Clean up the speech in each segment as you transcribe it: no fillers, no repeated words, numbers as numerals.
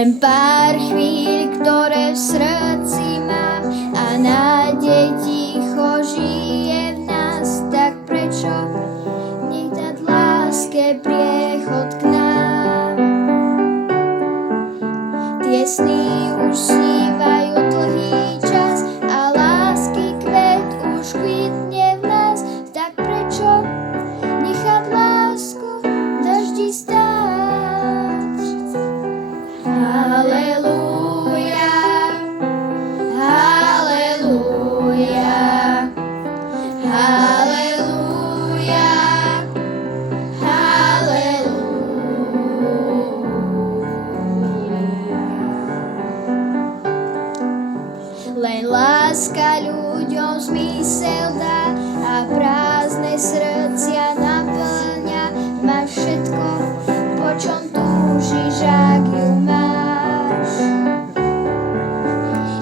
Len pár chvíľ, ktoré v srdci mám a nádej ticho žije v nás, tak prečo nech dať láske priechod k nám? Tie sny už snívajú dlhý čas a lásky kvet už kvitne v nás, tak prečo nechať lásku v daždi stáť? Halelúja, halelúja, halelúja, halelúja. Len láska ľuďom zmysel dá a prázdne srdcia naplňa. Máš všetko, po čom túžiš, ak ju máš.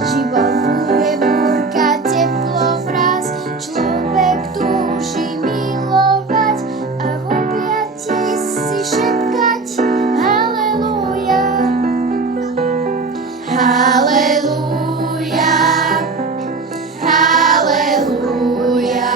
Život bude búrka, teplo, mraz, človek túži milovať a v objatí si šepkať halelúja, halelúja, halelúja, halelúja.